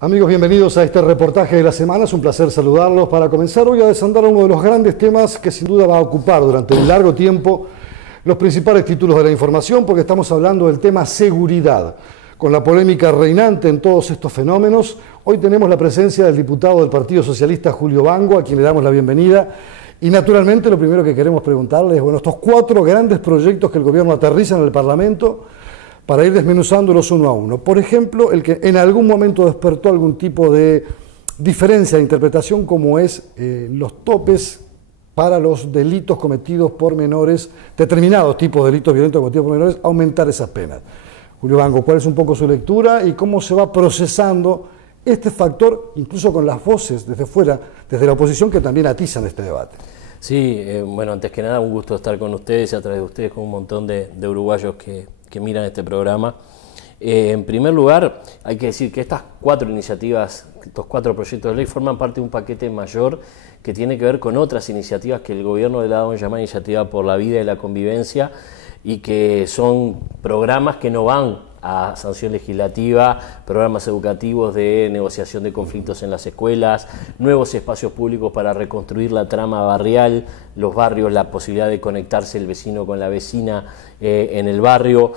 Amigos, bienvenidos a este reportaje de la semana. Es un placer saludarlos para comenzar hoy a desandar uno de los grandes temas que sin duda va a ocupar durante un largo tiempo los principales títulos de la información, porque estamos hablando del tema seguridad. Con la polémica reinante en todos estos fenómenos, hoy tenemos la presencia del diputado del Partido Socialista, Julio Bango, a quien le damos la bienvenida. Y naturalmente lo primero que queremos preguntarle es, bueno, estos cuatro grandes proyectos que el gobierno aterriza en el Parlamento, para ir desmenuzándolos uno a uno. Por ejemplo, el que en algún momento despertó algún tipo de diferencia de interpretación, como es los topes para los delitos cometidos por menores, determinados tipos de delitos violentos cometidos por menores, aumentar esas penas. Julio Bango, ¿cuál es un poco su lectura y cómo se va procesando este factor, incluso con las voces desde fuera, desde la oposición, que también atizan este debate? Sí, bueno, antes que nada, un gusto estar con ustedes y a través de ustedes con un montón de uruguayos que miran este programa. En primer lugar, hay que decir que estas cuatro iniciativas, estos cuatro proyectos de ley forman parte de un paquete mayor que tiene que ver con otras iniciativas que el gobierno le ha dado en llamar Iniciativa por la Vida y la Convivencia, y que son programas que no van a sanción legislativa, programas educativos de negociación de conflictos en las escuelas, nuevos espacios públicos para reconstruir la trama barrial, los barrios, la posibilidad de conectarse el vecino con la vecina en el barrio,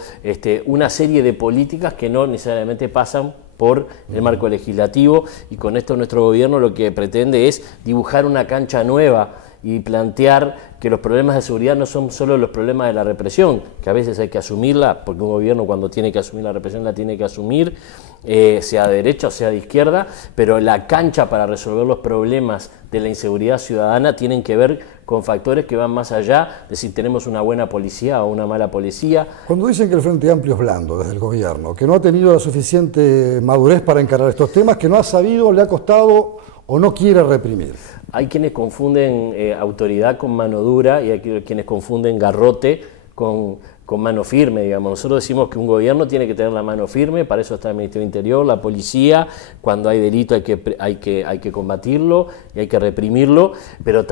una serie de políticas que no necesariamente pasan por el marco legislativo, y con esto nuestro gobierno lo que pretende es dibujar una cancha nueva y plantear que los problemas de seguridad no son solo los problemas de la represión, que a veces hay que asumirla, porque un gobierno cuando tiene que asumir la represión la tiene que asumir, sea de derecha o sea de izquierda, pero la cancha para resolver los problemas de la inseguridad ciudadana tienen que ver con factores que van más allá de si tenemos una buena policía o una mala policía. Cuando dicen que el Frente Amplio es blando desde el gobierno, que no ha tenido la suficiente madurez para encarar estos temas, que no ha sabido, le ha costado o no quiere reprimir. Hay quienes confunden autoridad con mano dura y hay quienes confunden garrote con mano firme, digamos. Nosotros decimos que un gobierno tiene que tener la mano firme, para eso está el Ministerio del Interior, la policía. Cuando hay delito hay que combatirlo y hay que reprimirlo, pero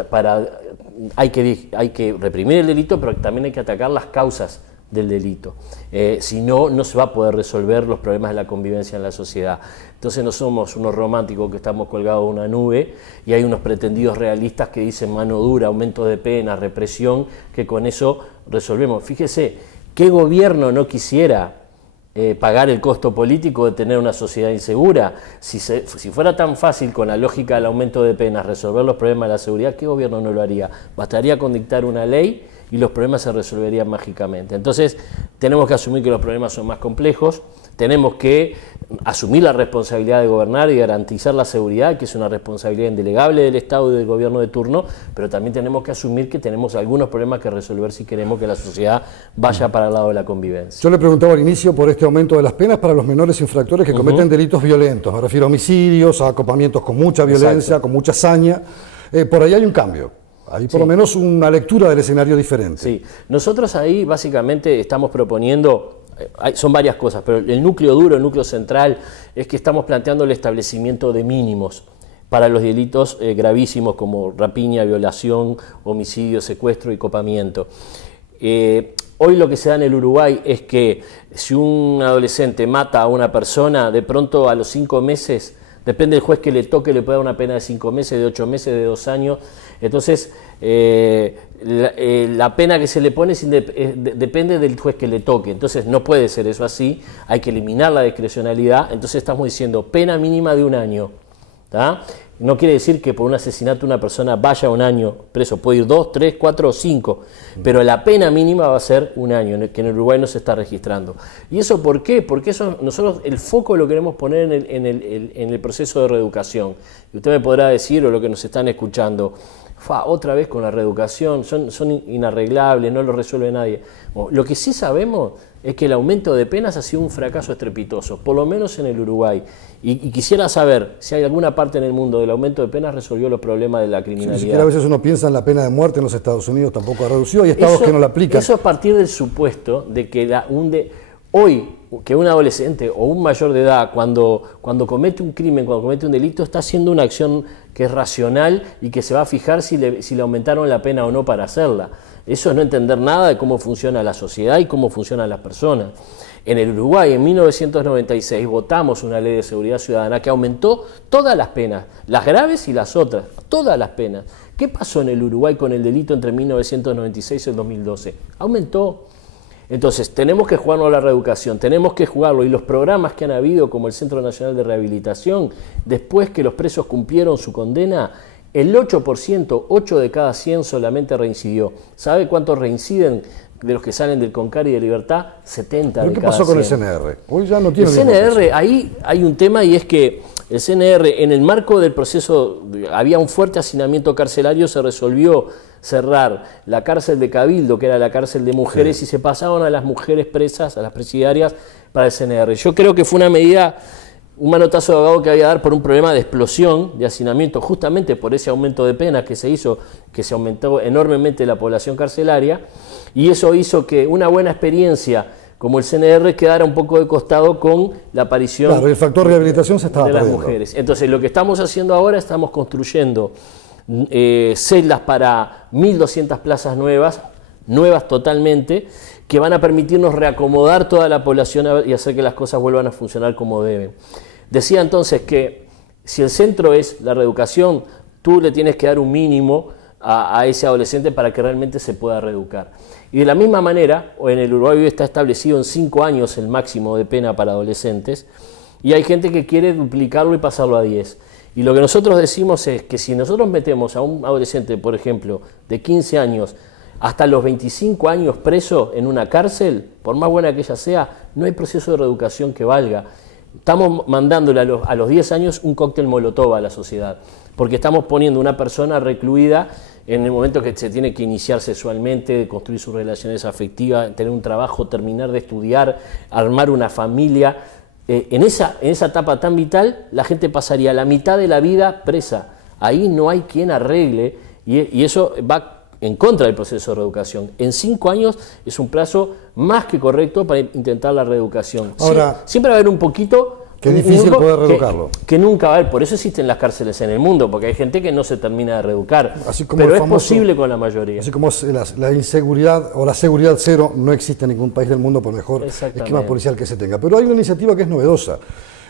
hay que reprimir el delito, pero también hay que atacar las causas del delito. Si no, no se va a poder resolver los problemas de la convivencia en la sociedad. Entonces no somos unos románticos que estamos colgados de una nube y hay unos pretendidos realistas que dicen mano dura, aumento de pena, represión, que con eso resolvemos. Fíjese, ¿qué gobierno no quisiera pagar el costo político de tener una sociedad insegura? Si fuera tan fácil con la lógica del aumento de penas resolver los problemas de la seguridad, ¿qué gobierno no lo haría? Bastaría con dictar una ley y los problemas se resolverían mágicamente. Entonces tenemos que asumir que los problemas son más complejos, tenemos que asumir la responsabilidad de gobernar y garantizar la seguridad, que es una responsabilidad indelegable del Estado y del gobierno de turno, pero también tenemos que asumir que tenemos algunos problemas que resolver si queremos que la sociedad vaya para el lado de la convivencia. Yo le preguntaba al inicio por este aumento de las penas para los menores infractores que cometen delitos violentos. Me refiero a homicidios, a acopamientos con mucha violencia, Exacto, con mucha hazaña. Por ahí hay un cambio. Hay por lo menos una lectura del escenario diferente. Sí, nosotros ahí básicamente estamos proponiendo, son varias cosas, pero el núcleo duro, el núcleo central, es que estamos planteando el establecimiento de mínimos para los delitos gravísimos como rapiña, violación, homicidio, secuestro y copamiento. Hoy lo que se da en el Uruguay es que si un adolescente mata a una persona, de pronto a los 5 meses, depende del juez que le toque, le puede dar una pena de 5 meses, de 8 meses, de 2 años. Entonces, la pena que se le pone depende del juez que le toque. Entonces, no puede ser eso así, hay que eliminar la discrecionalidad. Entonces, estamos diciendo pena mínima de 1 año. ¿Tá? No quiere decir que por un asesinato una persona vaya 1 año preso, puede ir 2, 3, 4 o 5, pero la pena mínima va a ser 1 año, que en el Uruguay no se está registrando. ¿Y eso por qué? Porque eso nosotros el foco lo queremos poner en el proceso de reeducación. Y usted me podrá decir, o lo que nos están escuchando, otra vez con la reeducación, son inarreglables, no lo resuelve nadie. Bueno, lo que sí sabemos es que el aumento de penas ha sido un fracaso estrepitoso, por lo menos en el Uruguay. Y quisiera saber si hay alguna parte en el mundo del aumento de penas resolvió los problemas de la criminalidad. Ni siquiera a veces uno piensa en la pena de muerte en los Estados Unidos, tampoco ha reducido, hay estados que no la aplican. Eso a partir del supuesto de que hoy, que un adolescente o un mayor de edad, cuando comete un crimen, cuando comete un delito, está haciendo una acción que es racional y que se va a fijar si le aumentaron la pena o no para hacerla. Eso es no entender nada de cómo funciona la sociedad y cómo funcionan las personas. En el Uruguay, en 1996, votamos una ley de seguridad ciudadana que aumentó todas las penas, las graves y las otras, todas las penas. ¿Qué pasó en el Uruguay con el delito entre 1996 y el 2012? Aumentó. Entonces, tenemos que jugarnos a la reeducación, tenemos que jugarlo, y los programas que han habido, como el Centro Nacional de Rehabilitación, después que los presos cumplieron su condena, el 8%, 8 de cada 100 solamente reincidió. ¿Sabe cuántos reinciden de los que salen del CONCAR y de Libertad? 70 de cada 100. ¿Qué pasó con el CNR? Hoy ya no tiene el CNR, ahí hay un tema, y es que el CNR, en el marco del proceso, había un fuerte hacinamiento carcelario, se resolvió cerrar la cárcel de Cabildo, que era la cárcel de mujeres, sí, y se pasaban a las mujeres presas, a las presidiarias, para el CNR. Yo creo que fue una medida, un manotazo de ahogado que había que dar por un problema de explosión, de hacinamiento, justamente por ese aumento de penas que se hizo, que se aumentó enormemente la población carcelaria, y eso hizo que una buena experiencia como el CNR quedara un poco de costado con la aparición, claro, el factor de rehabilitación se estaba de las perdiendo. Mujeres. Entonces, lo que estamos haciendo ahora, estamos construyendo celdas para 1.200 plazas nuevas totalmente, que van a permitirnos reacomodar toda la población y hacer que las cosas vuelvan a funcionar como deben. Decía entonces que si el centro es la reeducación, tú le tienes que dar un mínimo a ese adolescente para que realmente se pueda reeducar. Y de la misma manera, en el Uruguay está establecido en 5 años el máximo de pena para adolescentes, y hay gente que quiere duplicarlo y pasarlo a 10. Y lo que nosotros decimos es que si nosotros metemos a un adolescente, por ejemplo, de 15 años hasta los 25 años preso en una cárcel, por más buena que ella sea, no hay proceso de reeducación que valga. Estamos mandándole a los 10 años un cóctel molotov a la sociedad, porque estamos poniendo una persona recluida en el momento que se tiene que iniciar sexualmente, construir sus relaciones afectivas, tener un trabajo, terminar de estudiar, armar una familia. En esa etapa tan vital, la gente pasaría la mitad de la vida presa. Ahí no hay quien arregle, y eso va en contra del proceso de reeducación. En 5 años es un plazo más que correcto para intentar la reeducación. Ahora, siempre va a haber un poquito... Qué difícil poder reeducarlo. Que nunca va a haber, por eso existen las cárceles en el mundo, porque hay gente que no se termina de reeducar, como pero es posible con la mayoría. Así como la inseguridad o la seguridad cero no existe en ningún país del mundo por mejor esquema policial que se tenga. Pero hay una iniciativa que es novedosa.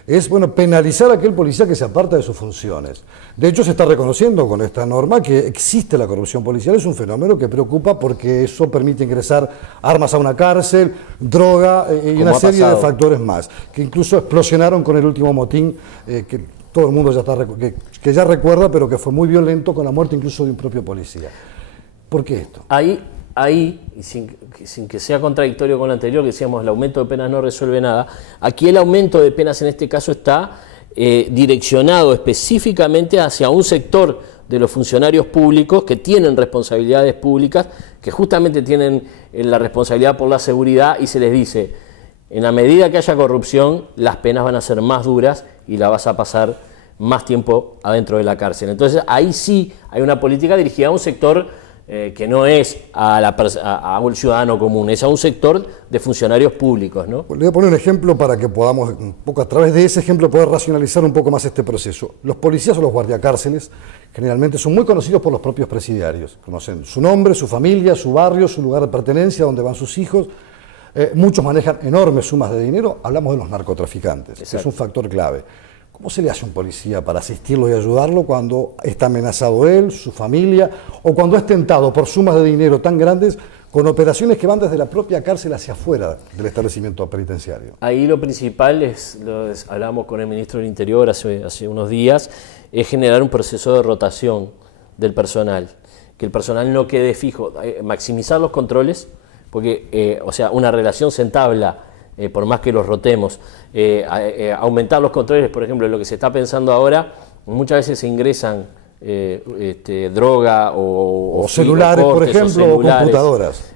Es penalizar a aquel policía que se aparta de sus funciones. De hecho, se está reconociendo con esta norma que existe la corrupción policial, es un fenómeno que preocupa porque eso permite ingresar armas a una cárcel, droga y una serie de factores más, que incluso explosionaron con el último motín que todo el mundo que ya recuerda, pero que fue muy violento, con la muerte incluso de un propio policía. ¿Por qué esto? Ahí, y sin que sea contradictorio con lo anterior, que decíamos el aumento de penas no resuelve nada, aquí el aumento de penas en este caso está direccionado específicamente hacia un sector de los funcionarios públicos que tienen responsabilidades públicas, que justamente tienen la responsabilidad por la seguridad, y se les dice, en la medida que haya corrupción, las penas van a ser más duras y la vas a pasar más tiempo adentro de la cárcel. Entonces ahí sí hay una política dirigida a un sector que no es a un ciudadano común, es a un sector de funcionarios públicos, ¿no? Le voy a poner un ejemplo para que podamos, un poco a través de ese ejemplo, poder racionalizar un poco más este proceso. Los policías o los guardiacárceles generalmente son muy conocidos por los propios presidiarios. Conocen su nombre, su familia, su barrio, su lugar de pertenencia, donde van sus hijos. Muchos manejan enormes sumas de dinero. Hablamos de los narcotraficantes, que es un factor clave. ¿Cómo se le hace a un policía para asistirlo y ayudarlo cuando está amenazado él, su familia, o cuando es tentado por sumas de dinero tan grandes con operaciones que van desde la propia cárcel hacia afuera del establecimiento penitenciario? Ahí lo principal hablamos con el ministro del Interior hace unos días, es generar un proceso de rotación del personal, que el personal no quede fijo, maximizar los controles, porque una relación se entabla por más que los rotemos, aumentar los controles. Por ejemplo, lo que se está pensando ahora, muchas veces se ingresan droga o celulares, por ejemplo, o computadoras.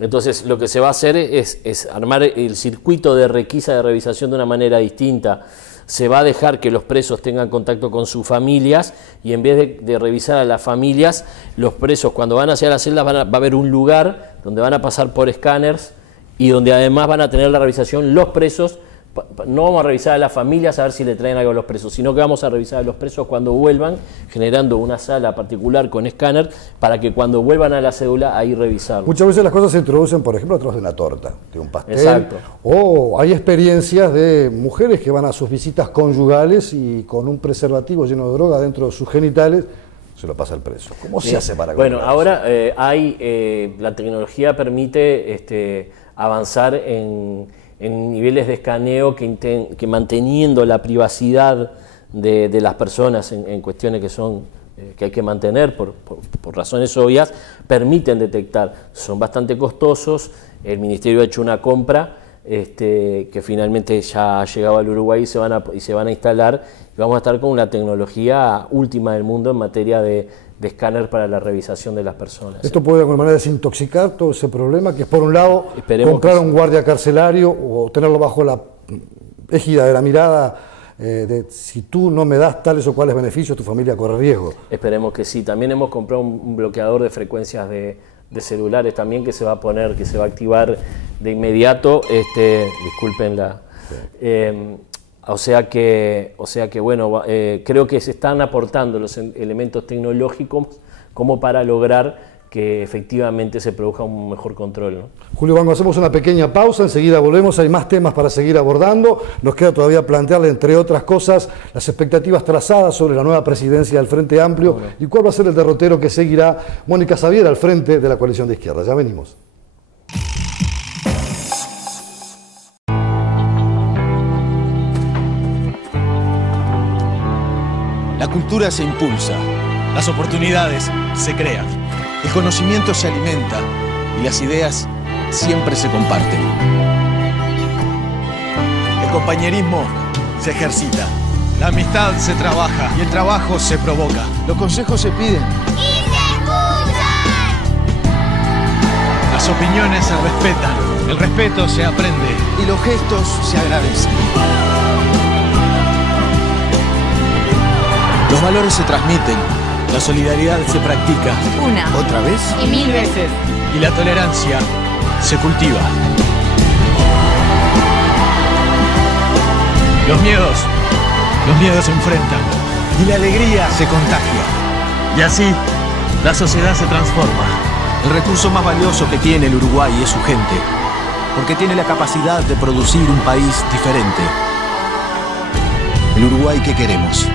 Entonces, lo que se va a hacer es armar el circuito de requisa de revisación de una manera distinta. Se va a dejar que los presos tengan contacto con sus familias, y en vez de revisar a las familias, los presos cuando van hacia las celdas va a haber un lugar donde van a pasar por escáneres y donde además van a tener la revisación los presos no vamos a revisar a las familias a ver si le traen algo a los presos, sino que vamos a revisar a los presos cuando vuelvan, generando una sala particular con escáner para que cuando vuelvan a la cédula ahí revisarlo. Muchas veces las cosas se introducen, por ejemplo, a través de una torta, de un pastel. Exacto. O hay experiencias de mujeres que van a sus visitas conyugales y con un preservativo lleno de droga dentro de sus genitales se lo pasa al preso. ¿Cómo se hace para Bueno, controlar ahora la tecnología permite avanzar en niveles de escaneo que manteniendo la privacidad de las personas en cuestiones que hay que mantener por razones obvias, permiten detectar. Son bastante costosos. El Ministerio ha hecho una compra que finalmente ya ha llegado al Uruguay y se van a instalar, y vamos a estar con una tecnología última del mundo en materia de escáner para la revisación de las personas. ¿Esto puede de alguna manera desintoxicar todo ese problema, que es por un lado comprar un guardia carcelario o tenerlo bajo la égida de la mirada de si tú no me das tales o cuales beneficios, tu familia corre riesgo? Esperemos que sí. También hemos comprado un bloqueador de frecuencias de celulares también que se va a activar de inmediato. Disculpen la... O sea que bueno, creo que se están aportando los elementos tecnológicos como para lograr que efectivamente se produzca un mejor control, ¿no? Julio Bango, hacemos una pequeña pausa, enseguida volvemos, hay más temas para seguir abordando. Nos queda todavía plantearle, entre otras cosas, las expectativas trazadas sobre la nueva presidencia del Frente Amplio y cuál va a ser el derrotero que seguirá Mónica Xavier al frente de la coalición de izquierda. Ya venimos. La cultura se impulsa, las oportunidades se crean, el conocimiento se alimenta y las ideas siempre se comparten. El compañerismo se ejercita, la amistad se trabaja y el trabajo se provoca. Los consejos se piden ¡y se escuchan! Las opiniones se respetan, el respeto se aprende y los gestos se agradecen. Los valores se transmiten, la solidaridad se practica. Una. ¿Otra vez? Y 1000 veces. Y la tolerancia se cultiva. Los miedos se enfrentan y la alegría se contagia. Y así, la sociedad se transforma. El recurso más valioso que tiene el Uruguay es su gente, porque tiene la capacidad de producir un país diferente. El Uruguay que queremos.